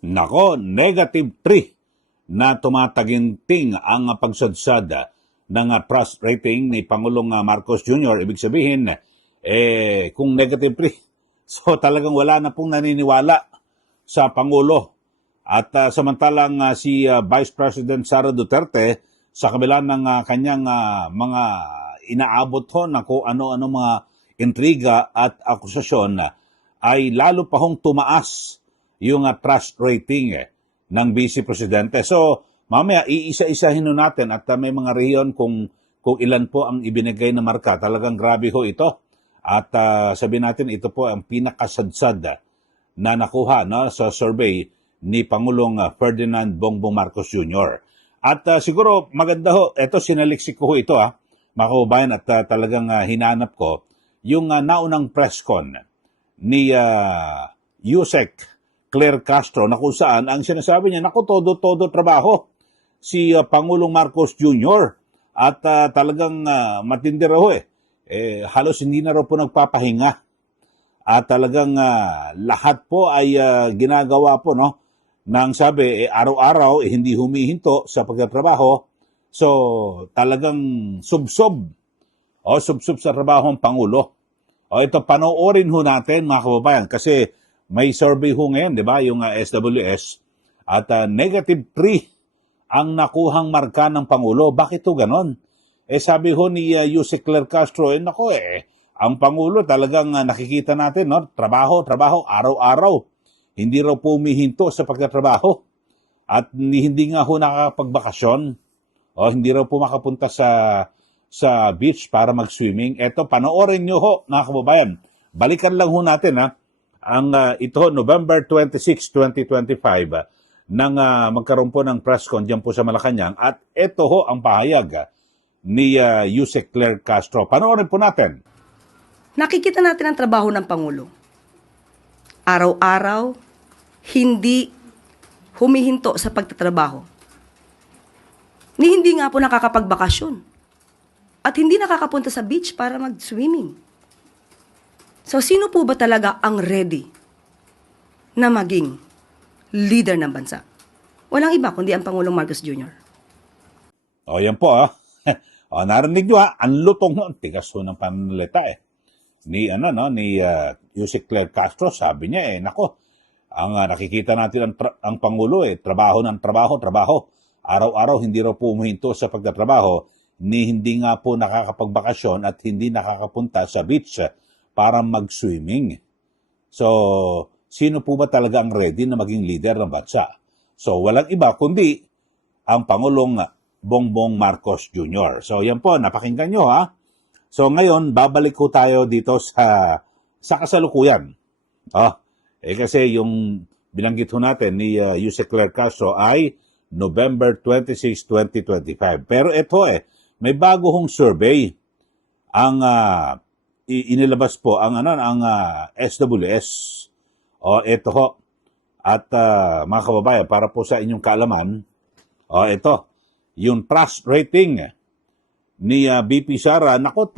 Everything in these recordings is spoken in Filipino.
Nako, -3 na tumataginting ang pagsadsad ng trust rating ni Pangulong Marcos Jr. Ibig sabihin, kung -3, so talagang wala na pong naniniwala sa Pangulo. At samantalang si Vice President Sara Duterte, sa kabila ng kanyang mga inaabot ho na kung ano-ano mga intriga at akusasyon, ay lalo pa hong tumaas yung trust rating ng Vice Presidente. So, mamaya iisa-isahin ho natin at may mga rehiyon kung ilan po ang ibinigay na marka. Talagang grabe ho ito. At sabihin natin, ito po ang pinakasadsad na nakuha sa survey ni Pangulong Ferdinand Bongbong Marcos Jr. At siguro maganda ho, ito sinaliksik ko ho ito mga kababayan, at talagang hinanap ko yung naunang press con ni Yusek Claire Castro na kung saan ang sinasabi niya, naku, todo trabaho si Pangulong Marcos Jr. At talagang matindi raw halos hindi na raw po nagpapahinga. At talagang lahat po ay ginagawa po, nang sabi, araw-araw hindi humihinto sa pagtatrabaho. So talagang subsob sa trabaho ng Pangulo. Ito, panoorin ho natin mga kababayan, kasi may survey ho ngayon, di ba, yung SWS, at -3 ang nakuhang marka ng Pangulo. Bakit ho ganon? Sabi ho ni Yusek Claire Castro, ang Pangulo talagang nakikita natin, trabaho, araw-araw. Hindi raw po humihinto sa pagtatrabaho. At hindi nga ho nakakapagbakasyon. Hindi raw po makapunta sa beach para mag-swimming. Eto, panoorin nyo ho, mga kababayan. Balikan lang ho natin, ito, November 26, 2025, nang magkaroon po ng press con dyan po sa Malacanang. At ito ho ang pahayag ni Yusek Claire Castro. Panoorin po natin. Nakikita natin ang trabaho ng Pangulo. Araw-araw, hindi humihinto sa pagtatrabaho. Hindi nga po nakakapagbakasyon. At hindi nakakapunta sa beach para mag-swimming. So, sino po ba talaga ang ready na maging leader ng bansa? Walang iba kundi ang Pangulong Marcos Jr. Yan po narinig nyo ang lutong ng tigas ho ng pananalita ni Yusek Claire Castro. Sabi niya nako, ang nakikita natin ang Pangulo trabaho ng trabaho. Araw-araw hindi raw po humihinto sa pagtatrabaho, hindi nga po nakakapagbakasyon at hindi nakakapunta sa beach para mag-swimming. So, sino po ba talaga ang ready na maging leader ng bansa? So, walang iba kundi ang Pangulong Bongbong Marcos Jr. So, yan po, napakinggan nyo So, ngayon, babalik ko tayo dito sa kasalukuyan. Kasi yung binanggit ho natin ni Yusek Claire Castro ay November 26, 2025. Pero ito may bago hong survey ang inilabas po ang SWS. Ito ho. At mga kababayan, para po sa inyong kaalaman, ito, yung trust rating ni BP Sara, nako,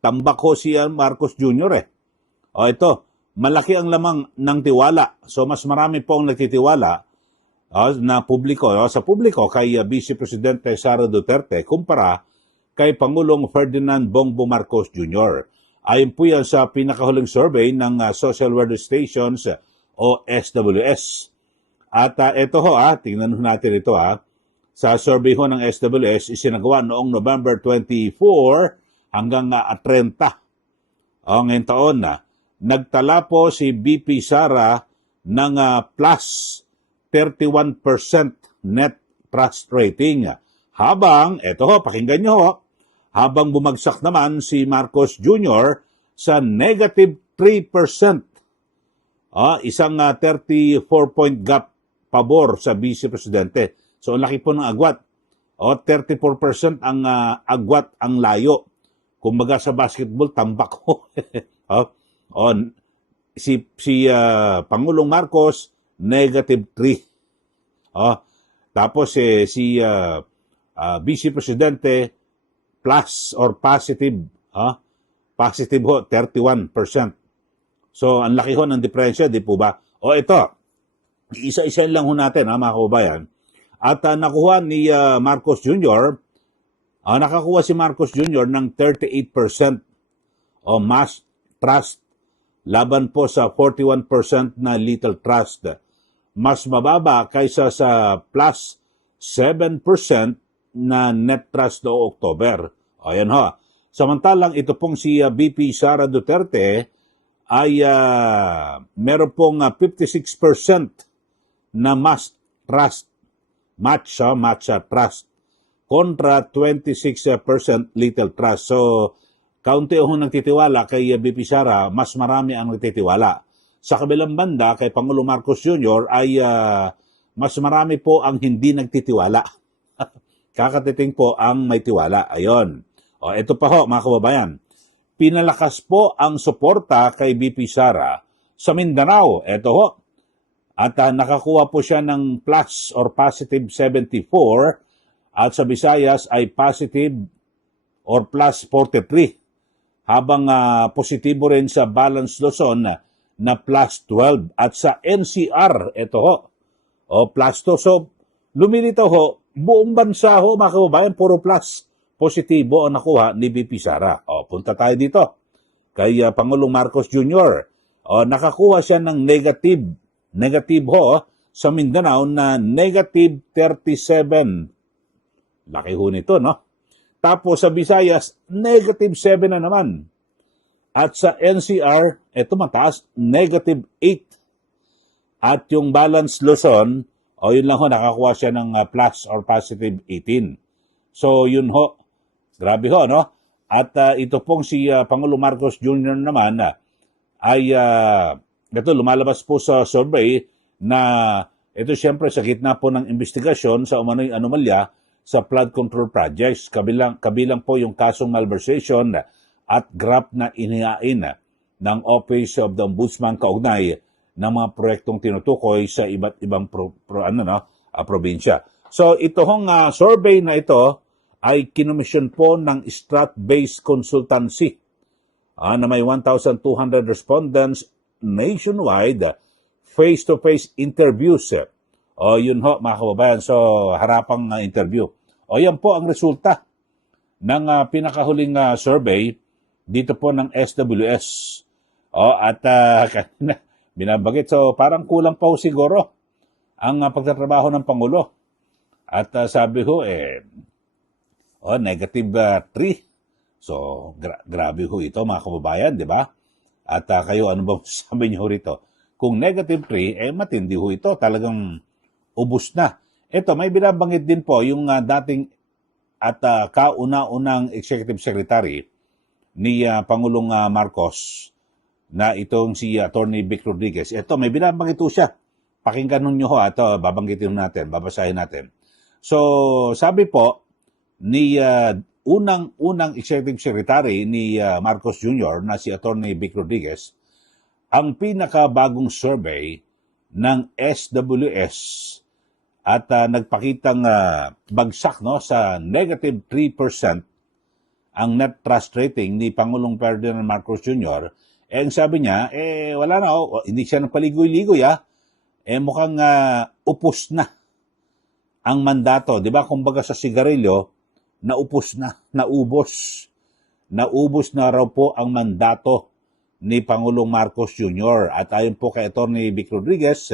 tambak ho si Marcos Jr. Ito, malaki ang lamang ng tiwala. So, mas marami po ang nagtitiwala na publiko, sa publiko kay Vice Presidente Sara Duterte kumpara kay Pangulong Ferdinand Bongbong Marcos Jr. Ayon po yan sa pinakahuling survey ng Social Weather Stations o SWS. At ito ho, tingnan natin ito sa survey ho ng SWS, isinagawa noong November 24 hanggang 30. Ngayong taon nagtala po si BP Sara ng plus 31% net trust rating. Habang, eto ho, pakinggan nyo ho, habang bumagsak naman si Marcos Jr. sa -3%. Isang 34-point gap pabor sa Vice Presidente. So, ang laki po ng agwat. 34% ang agwat ang layo. Kumbaga sa basketball, tambak ho. Si Pangulong Marcos, -3. Tapos si Vice Presidente, plus or positive, positive ho, 31%. So, ang laki ho ng diferensya, di po ba? Ito, isa-isa lang ho natin, mga kababayan. At nakuha ni Marcos Jr., nakakuha si Marcos Jr. ng 38% o mass trust laban po sa 41% na little trust. Mas mababa kaysa sa plus 7% na net trust noong October. Ayan ho. Samantalang ito pong si VP Sara Duterte ay meron pong 56% na mass trust, match trust, kontra 26% little trust. So, kaunti ho nagtitiwala kay VP Sara, mas marami ang nagtitiwala. Sa kabilang banda, kay Pangulo Marcos Jr. ay mas marami po ang hindi nagtitiwala. Kakatiting po ang may tiwala. Ayon. O, ito pa ho, mga kababayan. Pinalakas po ang suporta kay VP Sara sa Mindanao. Ito ho. At nakakuha po siya ng plus or positive 74 at sa Visayas ay positive or plus 43. Habang positibo rin sa Balance Luzon na plus 12 at sa NCR, ito ho, plus 2. So, lumilitaw ho, buong bansa ho, mga kababayan, puro plus positibo ang nakuha ni VP Sara. Punta tayo dito kay Pangulong Marcos Jr. Nakakuha siya ng negative ho sa Mindanao na negative 37. Laki ho nito, no? Tapos sa Visayas, negative 7 na naman. At sa NCR, ito mataas, negative 8. At yung Balance Luzon, yun lang ho, nakakuha siya ng plus or positive 18. So yun ho, grabe ho, no? At ito pong si Pangulo Marcos Jr. naman ay ito lumalabas po sa survey na ito siyempre sa gitna po ng investigasyon sa umano'y anomalya sa flood control projects. Kabilang po yung kasong malversation at graft na inihain ng Office of the Ombudsman kaugnay ng mga proyektong tinutukoy sa iba't ibang probinsya. So ito hong survey na ito ay kinomisyon po ng Strat-based consultancy na may 1,200 respondents nationwide, face-to-face interviews. Yun ho, mga kababayan. So, harapang interview. Yan po ang resulta ng pinakahuling survey dito po ng SWS. At kanina, binabagit. So, parang kulang pa ho siguro ang pagtatrabaho ng Pangulo. At sabi ho, negative 3. So, grabe ho ito, mga kababayan, di ba? At kayo, ano ba sabi niyo rito? Kung negative 3, matindi ho ito. Talagang ubus na. Ito, may binabanggit din po yung dating at kauna-unang executive secretary ni Pangulong Marcos na itong si Attorney Vic Rodriguez. Ito, may binabanggit po siya. Pakinggan nyo ho. Ito, babanggitin natin, babasahin natin. So, sabi po ni unang executive secretary ni Marcos Jr. na si Attorney Vic Rodriguez, ang pinakabagong survey ng SWS at nagpakitang bagsak sa negative 3% ang net trust rating ni Pangulong Ferdinand Marcos Jr. Ang sabi niya, wala na, hindi siya napaligoy-ligoy, mukhang upos na ang mandato. Di ba, kumbaga sa sigarilyo, naupos na, naubos. Naubos na raw po ang mandato ni Pangulong Marcos Jr. At ayon po kay Atty. Vic Rodriguez,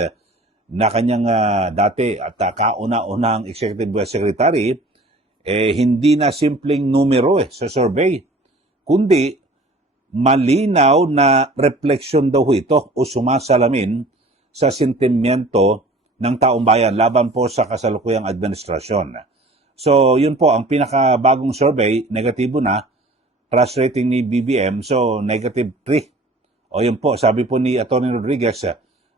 na kanyang dati at kauna-unang executive secretary, hindi na simpleng numero sa survey, kundi malinaw na refleksyon daw ito o sumasalamin sa sentimiento ng taong bayan laban po sa kasalukuyang administrasyon. So, yun po, ang pinakabagong survey, negatibo na, trust rating ni BBM, so negative 3. Yun po, sabi po ni Atty. Rodriguez,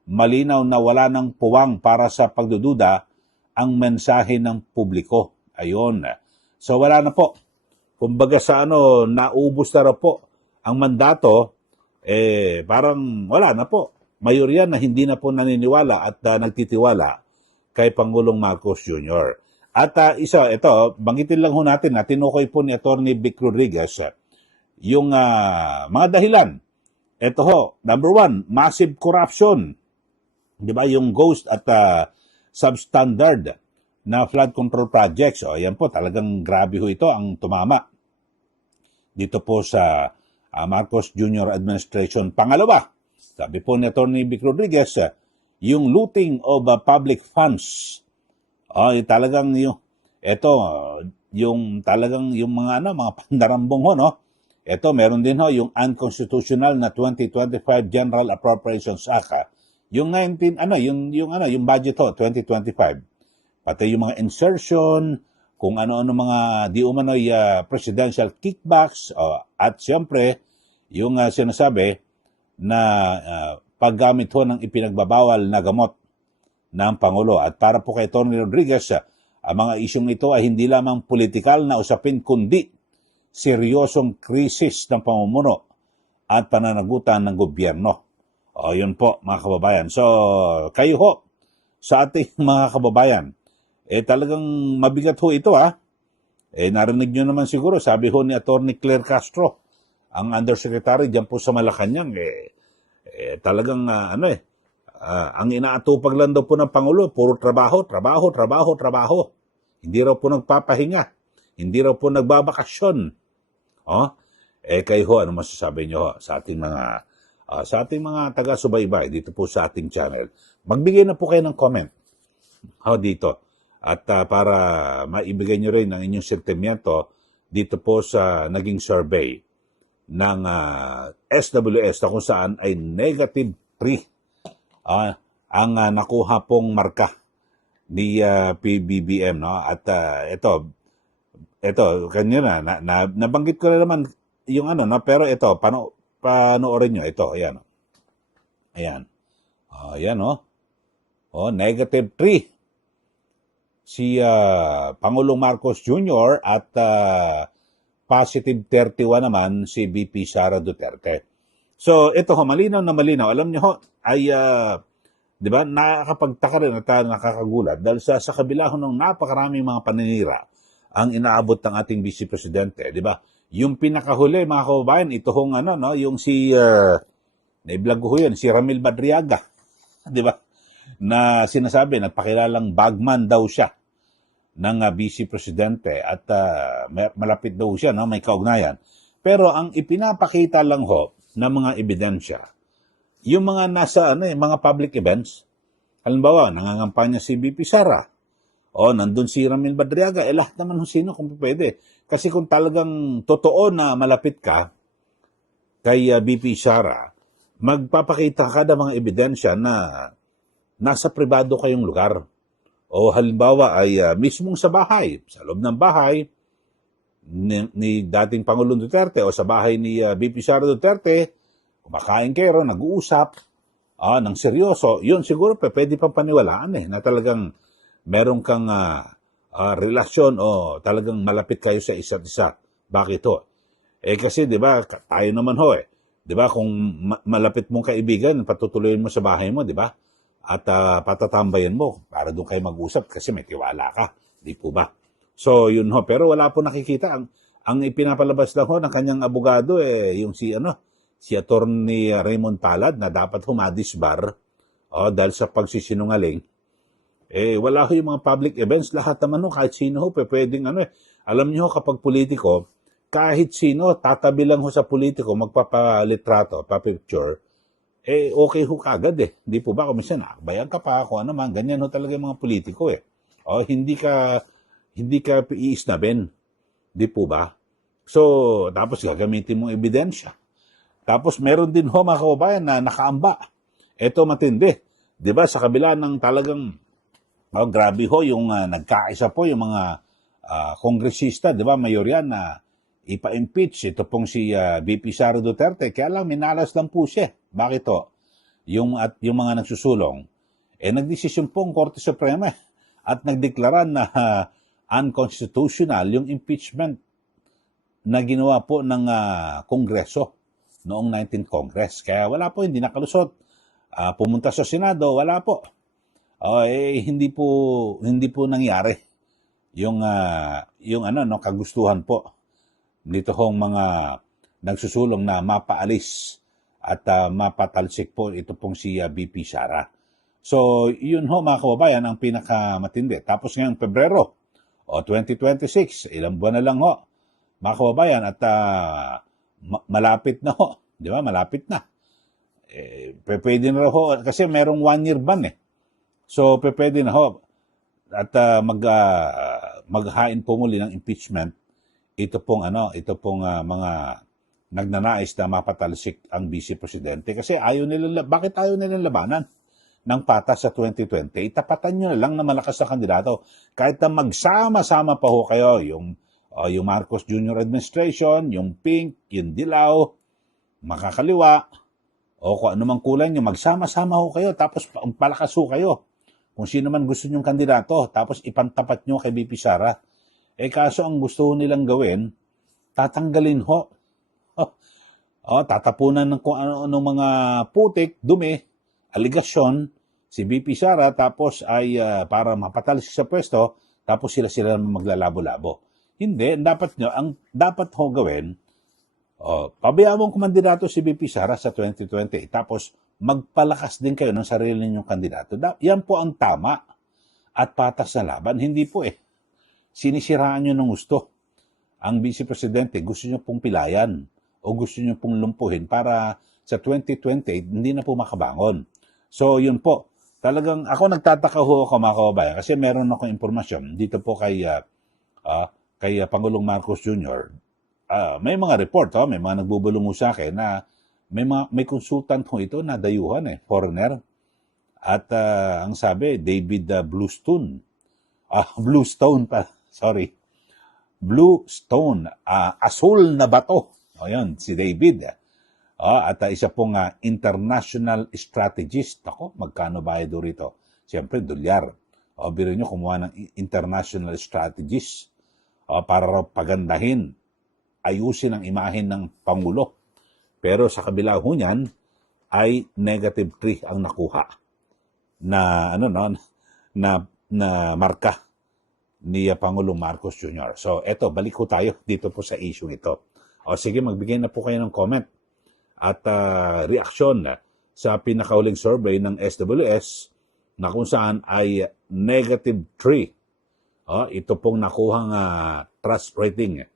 malinaw na wala ng puwang para sa pagdududa ang mensahe ng publiko. Ayun. So, wala na po. Kumbaga sa naubos na raw po ang mandato, parang wala na po. Mayorya na hindi na po naniniwala at nagtitiwala kay Pangulong Marcos Jr. At ito, banggitin lang ho natin na tinukoy po ni Atty. Vic Rodriguez yung mga dahilan. Ito ho, number 1, massive corruption. 'Di ba, yung ghost at substandard na flood control projects. O, yan po, talagang grabe ho ito ang tumama dito po sa Marcos Jr. administration. Pangalawa, sabi po ni Atty. Vic Rodriguez, yung looting of public funds. Talagang yung ito, yung talagang yung mga mga pandarambong ho, no? Ito, meron din ho yung unconstitutional na 2025 General Appropriations Act. Yung yung budget ho 2025. Pati yung mga insertion, kung ano-ano mga di umano'y presidential kickbacks, at siyempre, yung sinasabi na paggamit ho ng ipinagbabawal na gamot ng Pangulo. At para po kay Tony Rodriguez, ang mga isyong ito ay hindi lamang politikal na usapin, kundi seryosong krisis ng pamumuno at pananagutan ng gobyerno. Yun po, mga kababayan. So, kayo ho, sa ating mga kababayan, talagang mabigat ho ito, narinig nyo naman siguro, sabi ho ni Atty. Claire Castro, ang undersecretary dyan po sa Malacanang, talagang ang inaatupag lang daw po ng Pangulo, puro trabaho, trabaho, trabaho, trabaho. Hindi raw po nagpapahinga. Hindi raw po nagbabakasyon. Kayo ho, ano masasabi nyo ho sa ating mga taga-subaybay dito po sa ating channel? Magbigay na po kayo ng comment dito. At para maibigay nyo rin ang inyong sentimiento dito po sa naging survey ng SWS na kung saan ay -3 ang nakuha pong marka ni PBBM, no? At ito kanina nabanggit ko na naman yung no, pero ito panoorin nyo ito, ayan. Ayan. Ayan, -3 si Pangulong Marcos Jr. at +31 naman si VP Sara Duterte. So, ito ho, malinaw na malinaw. Alam niyo ho, ay, di ba, nakakapagtaka rin at nakakagulat dahil sa kabila ho ng napakaraming mga paninira ang inaabot ng ating Vice Presidente, di ba? Yung pinakahuli, mga kababayan, ito hong yung si, na-vlog ko yan, si Ramil Badriaga, di ba? Na sinasabi, nagpakilalang bagman daw siya ng Vice Presidente at malapit daw siya, may kaugnayan. Pero ang ipinapakita lang ho ng mga ebidensya, yung mga nasa mga public events, halimbawa, nangangampanya si VP Sara, nandun si Ramil Badriaga, lahat naman sino kung pwede. Kasi kung talagang totoo na malapit ka kay VP Sara, magpapakita ka ng mga ebidensya na nasa pribado kayong lugar. O halimbawa ay mismong sa bahay, sa loob ng bahay ni dating Pangulong Duterte o sa bahay ni VP Sara Duterte, kumakain kayo, nag-uusap ng seryoso. Yun siguro pwede pang paniwalaan na talagang meron kang relasyon o talagang malapit kayo sa isa't isa. Bakit ho? Kasi 'di ba, tayo naman ho 'di ba, kung malapit mong kaibigan, patutuloyin mo sa bahay mo, 'di ba? At patatambayan mo para doon kayo mag-usap kasi may tiwala ka, di po ba? So, yun ho. Pero wala po nakikita. Ang ipinapalabas lang ho ng kanyang abogado, yung si Atty. Raymond Palad na dapat humadisbar dahil sa pagsisinungaling. Wala ho yung mga public events. Lahat naman ho, kahit sino ho, pwedeng Alam niyo ho, kapag politiko, kahit sino, tatabi lang ho sa politiko, magpapalitrato, papicture, okay ho kagad Di po ba? Kung minsan, bayan ka pa, kung ano man, ganyan ho talaga yung mga politiko hindi ka iisnabin. Di po ba? So, tapos gagamitin mong ebidensya. Tapos meron din ho, mga kababayan, na nakaamba. Ito matindi. Di ba? Sa kabila ng talagang, grabe ho, yung nagkaisa po, yung mga kongresista, di ba? Mayoryan na ipa-impeach. Ito pong si VP Sara Duterte. Kaya lang, minalas lang po siya. Bakit to? Yung mga nagsusulong, nagdesisyon po ang Korte Suprema at nagdeklara na unconstitutional yung impeachment na ginawa po ng Kongreso noong 19th Congress. Kaya wala po, hindi nakalusot. Pumunta sa Senado, wala po. Hindi po nangyari yung kagustuhan po nito hong mga nagsusulong na mapaalis at mapatalsik po ito pong si VP Sara. So, yun ho mga kababayan ang pinakamatindi. Tapos ngayong Pebrero, 2026, ilang buwan na lang ho, mga kababayan, at malapit na ho. Di ba? Malapit na. Pwede na ho, kasi merong 1-year ban eh. So, pwede na ho. At maghain po muli ng impeachment ito pong mga nagnanais na mapatalsik ang vice presidente kasi bakit ayaw nilang labanan ng patas sa 2020? Itapatan nyo na lang na malakas na kandidato. Kahit na magsama-sama pa ho kayo, yung Marcos Jr. administration, yung pink, yung dilaw, makakaliwa, o kung ano mang kulay nyo, magsama-sama ho kayo, tapos palakas ho kayo. Kung sino man gusto nyong kandidato, tapos ipantapat nyo kay BP Sara. Kaso ang gusto nilang gawin, tatanggalin ho. Tatapunan ng kung ano mga putik, dumi, aligasyon, si BP Sara, tapos ay para mapatalis sa pwesto, tapos sila maglalabo-labo. Hindi, ang dapat ho gawin, pabayaan mong kumandidato si BP Sara sa 2020, tapos magpalakas din kayo ng sarili ninyong kandidato. Yan po ang tama at patas na laban. Hindi po sinisiraan nyo ng gusto. Ang vice presidente, gusto nyo pong pilayan o gusto nyo pong lumpuhin para sa 2020, hindi na po makabangon. So, yun po. Talagang ako nagtataka ho ako mga kababayan kasi meron akong impormasyon dito po kay Pangulong Marcos Jr. May mga report, may mga nagbubulong sa akin na may consultant po ito na dayuhan foreigner. At ang sabi, David Bluestone. Bluestone, asul na bato. Ayan, si David. At isa pong international strategist. Ako, magkano bayad rito? Siyempre, dolyar. Biro nyo, kumuha ng international strategist para pagandahin, ayusin ang imahen ng Pangulo. Pero sa kabila ho niyan, ay -3 ang nakuha na marka ni Pangulong Marcos Jr. So, eto, balik ko tayo dito po sa issue ito. Sige, magbigay na po kayo ng comment at reaksyon sa pinakahuling survey ng SWS na kung saan ay -3. Ito pong nakuhang trust rating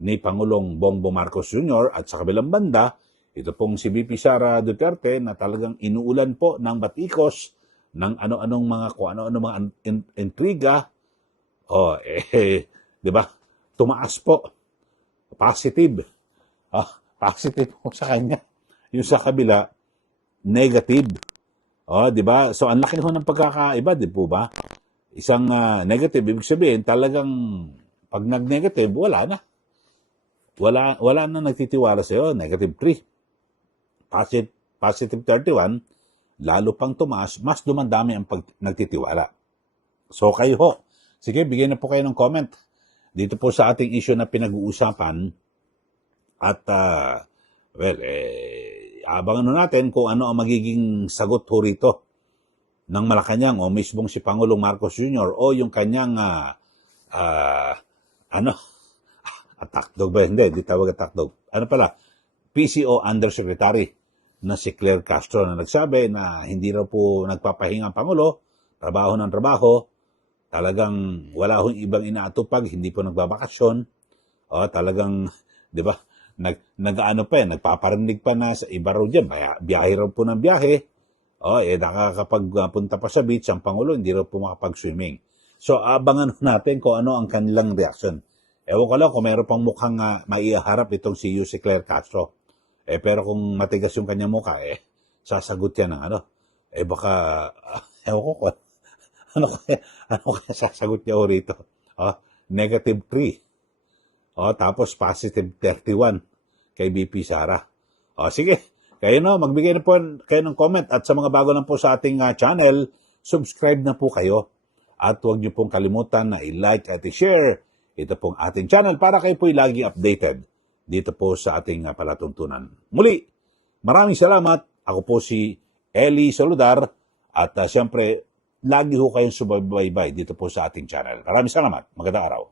ni Pangulong Bongbong Marcos Jr. at sa kabilang banda, ito pong si VP Sara Duterte na talagang inuulan po ng batikos ng kung ano-ano mga intriga. Di ba? Tumaas po. Positive. Positive po sa kanya. Yung sa kabila, negative. Di ba? So, ang laki ho ng pagkakaiba, di po ba? Isang negative, ibig sabihin, talagang pag nag-negative, wala na. Wala na nagtitiwala sa'yo. -3. Positive 31, lalo pang tumaas, mas dumandami ang nagtitiwala. So, kayo ho. Sige, bigyan na po kayo ng comment dito po sa ating issue na pinag-uusapan. At, abangan natin kung ano ang magiging sagot ho rito ng Malacanang o mismong si Pangulong Marcos Jr. o yung kanyang, attack dog ba? Hindi, di tawag attack dog. PCO Undersecretary na si Claire Castro na nagsabi na hindi raw po nagpapahinga ang Pangulo, trabaho ng trabaho, talagang wala hong ibang inaatupag, hindi po nagbabakasyon, talagang, di ba, nagpaparinig pa na sa iba raw dyan, biyahe raw po ng biyahe, nakakapagpunta pa sa beach ang Pangulo, hindi raw po makapag-swimming. So, abangan natin kung ano ang kanilang reaction. Ewan ko lang kung meron pang mukhang maiharap itong si Claire Castro. Pero kung matigas yung kanyang mukha, sasagot yan ng baka, ewan ko kung ano kaya sasagot niya rito. -3. Tapos positive 31 kay BP Sara. Sige, kayo magbigay na po kayo ng comment at sa mga bago lang po sa ating channel, subscribe na po kayo. At huwag niyo pong kalimutan na i-like at i-share ito pong ating channel para kayo po'y lagi updated dito po sa ating palatuntunan. Muli, maraming salamat. Ako po si Eli Soludar at siyempre, lagi ho kayong subaybay dito po sa ating channel. Maraming salamat. Magandang araw.